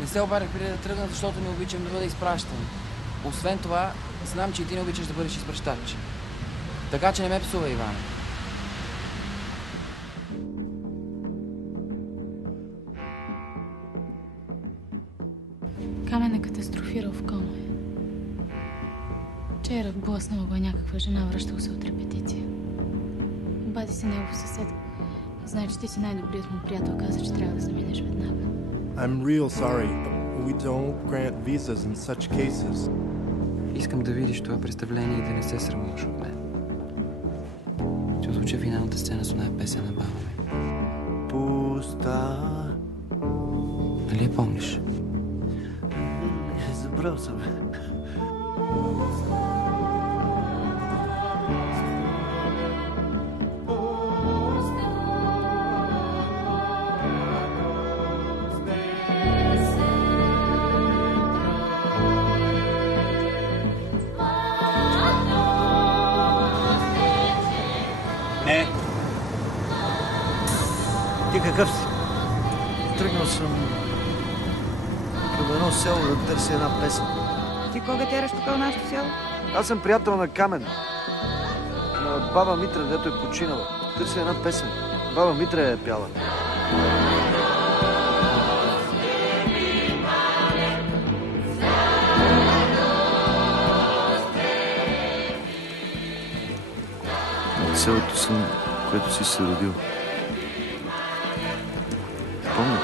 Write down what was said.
Не се обадих преди да тръгна, защото не обичам да бъда изпращан. Освен това, знам, че и ти не обичаш да бъдеш изпращач. Така че не ме псува, Иван. Камен е катастрофирал в кома. Вчера блъснала го някаква жена, връщал се от репетиция. Обади се негов съсед. Знае, че ти си най-добрият му приятел. Каза, че трябва да заминеш веднага. I'm real sorry, but we don't grant visas in such cases. Искам да видиш това представление и да не се срамуваш от мен. Ще озвуча финалната сцена с оная песен на баба ми. Пуста. Нали я помниш? Забрал съм. Не. Ти какъв си? Тръгнал съм към едно село да търся една песен. Ти кога тераш тук в нашото село? Аз съм приятел на Камен. На баба Митра, дето е починала. Търся една песен. Баба Митра е пяла. От селото съм, което си се родил. Помня.